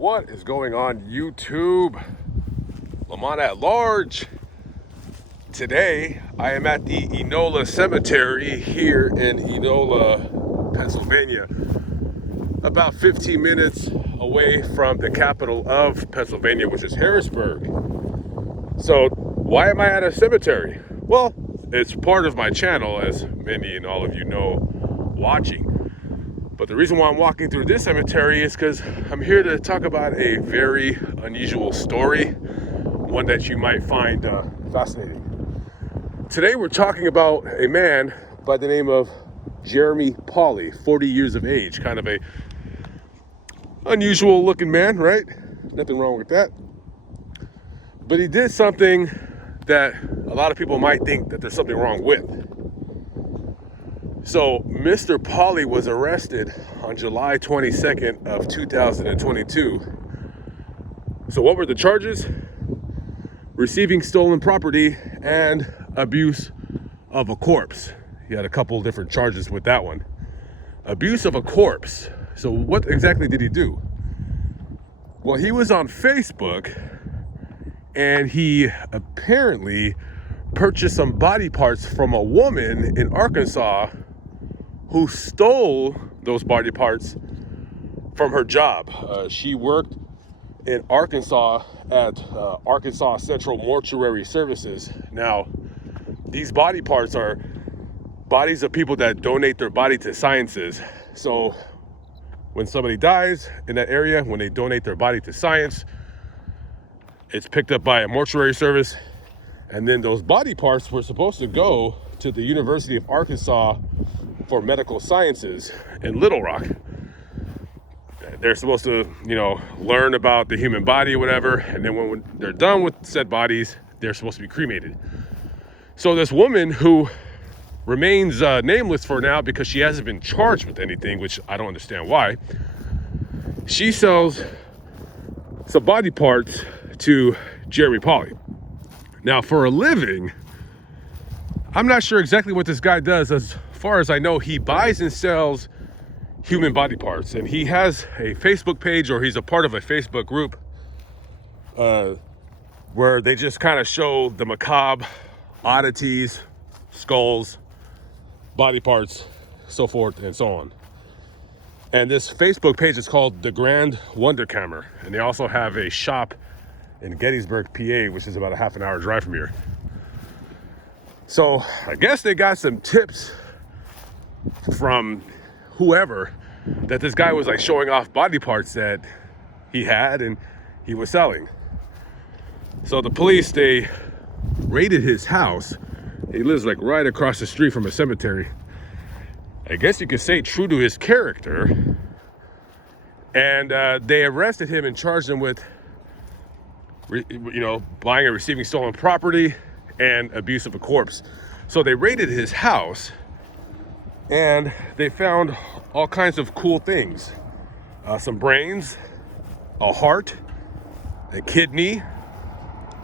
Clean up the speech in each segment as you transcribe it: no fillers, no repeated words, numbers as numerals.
What is going on YouTube? Lamont at large. Today I am at the Enola Cemetery here in Enola, Pennsylvania, about 15 minutes away from the capital of Pennsylvania, which is Harrisburg. So why am I at a cemetery? Well, it's part of my channel, as many and all of you know watching. But the reason why I'm walking through this cemetery is because I'm here to talk about a very unusual story, one that you might find fascinating. Today we're talking about a man by the name of Jeremy Paulie, 40 years of age, kind of a unusual looking man, right? Nothing wrong with that. But he did something that a lot of people might think that there's something wrong with. So Mr. Paulie was arrested on July 22nd of 2022. So what were the charges? Receiving stolen property and abuse of a corpse. He had a couple different charges with that one. Abuse of a corpse. So what exactly did he do? Well, he was on Facebook and he apparently purchased some body parts from a woman in Arkansas who stole those body parts from her job. She worked in Arkansas at Arkansas Central Mortuary Services. Now, these body parts are bodies of people that donate their body to sciences. So when somebody dies in that area, when they donate their body to science, it's picked up by a mortuary service, and then those body parts were supposed to go to the University of Arkansas for Medical Sciences in Little Rock. They're supposed to, learn about the human body or whatever, and then when they're done with said bodies, they're supposed to be cremated. So this woman, who remains nameless for now because she hasn't been charged with anything, which I don't understand why, she sells some body parts to Jeremy Paulie. Now, for a living, I'm not sure exactly what this guy does. As far as I know, he buys and sells human body parts, and he has a Facebook page, or he's a part of a Facebook group where they just kind of show the macabre oddities, skulls, body parts, so forth and so on. And this Facebook page is called The Grand Wunderkammer, and they also have a shop in Gettysburg, PA, which is about a half an hour drive from here. So I guess they got some tips from whoever that this guy was like showing off body parts that he had and he was selling. So the police, they raided his house. He lives like right across the street from a cemetery. I guess you could say true to his character. And they arrested him and charged him with buying and receiving stolen property and abuse of a corpse. So they raided his house and they found all kinds of cool things. Some brains, a heart, a kidney,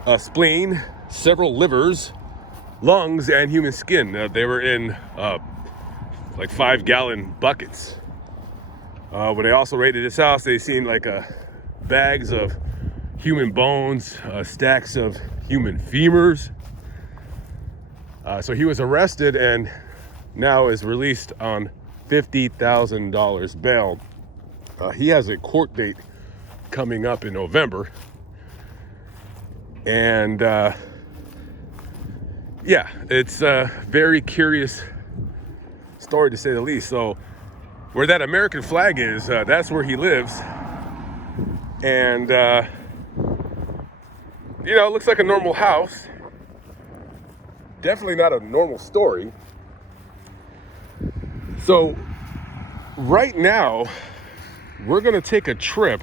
a spleen, several livers, lungs, and human skin. They were in like 5-gallon buckets. When they also raided his house, they seen like bags of human bones, stacks of human femurs. So he was arrested and now is released on $50,000 bail. He has a court date coming up in November. And it's a very curious story to say the least. So where that American flag is, that's where he lives. And it looks like a normal house. Definitely not a normal story. So right now, we're gonna take a trip.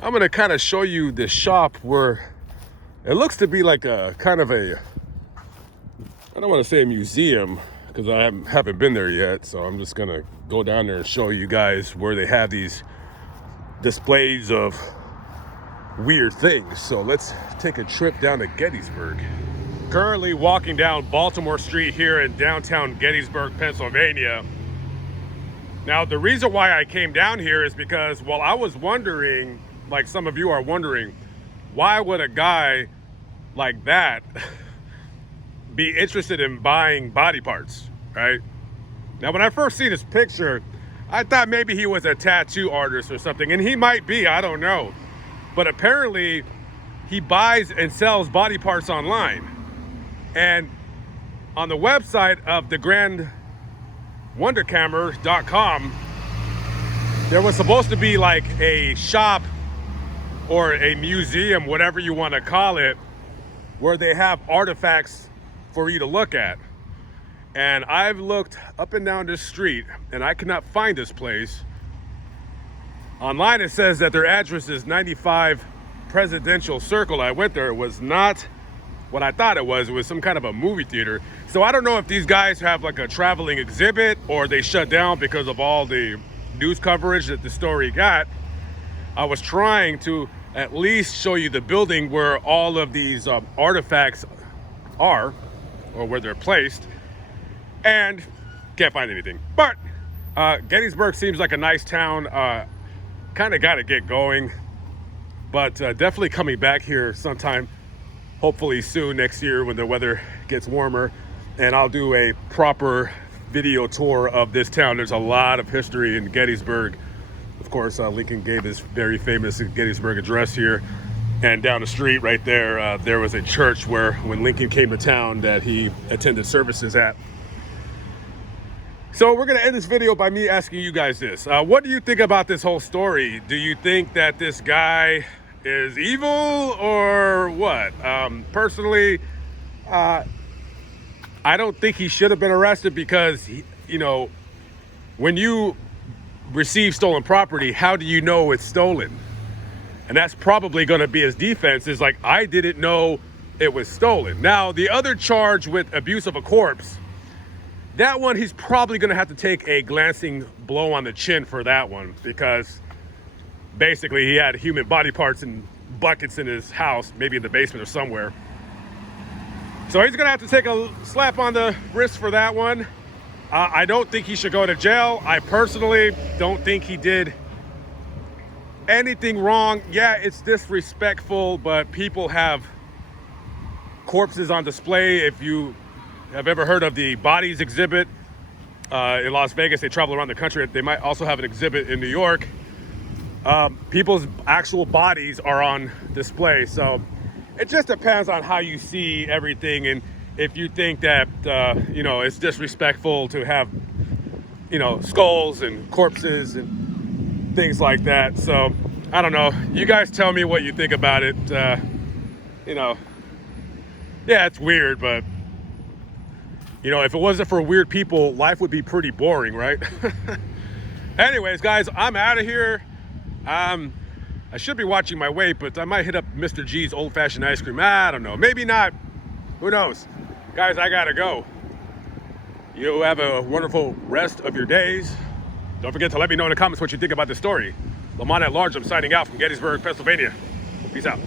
I'm gonna kind of show you the shop where it looks to be like a kind of I don't want to say a museum because I haven't been there yet. So I'm just gonna go down there and show you guys where they have these displays of weird things. So let's take a trip down to Gettysburg. Currently walking down Baltimore Street here in downtown Gettysburg, Pennsylvania. Now, the reason why I came down here is because, well, I was wondering like some of you are wondering, why would a guy like that be interested in buying body parts, right? Now, when I first seen this picture, I thought maybe he was a tattoo artist or something, and he might be, I don't know. But apparently, he buys and sells body parts online. And on the website of thegrandwondercamera.com, there was supposed to be like a shop or a museum, whatever you want to call it, where they have artifacts for you to look at. And I've looked up and down this street and I cannot find this place. Online it says that their address is 95 Presidential Circle. I went there, it was not what I thought it was. It was some kind of a movie theater. So I don't know if these guys have like a traveling exhibit or they shut down because of all the news coverage that the story got. I was trying to at least show you the building where all of these artifacts are, or where they're placed, and can't find anything. But Gettysburg seems like a nice town. Kind of got to get going, but definitely coming back here sometime, hopefully soon next year when the weather gets warmer, and I'll do a proper video tour of this town. There's a lot of history in Gettysburg. Of course, Lincoln gave his very famous Gettysburg Address here, and down the street right there, there was a church where when Lincoln came to town that he attended services at. So we're gonna end this video by me asking you guys this. What do you think about this whole story? Do you think that this guy is evil or what? Personally, I don't think he should have been arrested because, you know, when you receive stolen property, how do you know it's stolen? And that's probably going to be his defense, is like, I didn't know it was stolen. Now, the other charge with abuse of a corpse, that one, he's probably going to have to take a glancing blow on the chin for that one, because basically he had human body parts in buckets in his house, maybe in the basement or somewhere. So he's going to have to take a slap on the wrist for that one. I don't think he should go to jail. I personally don't think he did anything wrong. Yeah, it's disrespectful, but people have corpses on display. If you have ever heard of the bodies exhibit in Las Vegas, they travel around the country. They might also have an exhibit in New York. People's actual bodies are on display. So it just depends on how you see everything, and if you think that, you know, it's disrespectful to have, you know, skulls and corpses and things like that. So, I don't know. You guys tell me what you think about it. You know, yeah, it's weird, but, you know, if it wasn't for weird people, life would be pretty boring, right? Anyways, guys, I'm out of here. I should be watching my weight, but I might hit up Mr. G's old-fashioned ice cream. I don't know. Maybe not. Who knows? Guys, I gotta go. You have a wonderful rest of your days. Don't forget to let me know in the comments what you think about this story. Lamont at Large, I'm signing out from Gettysburg, Pennsylvania. Peace out.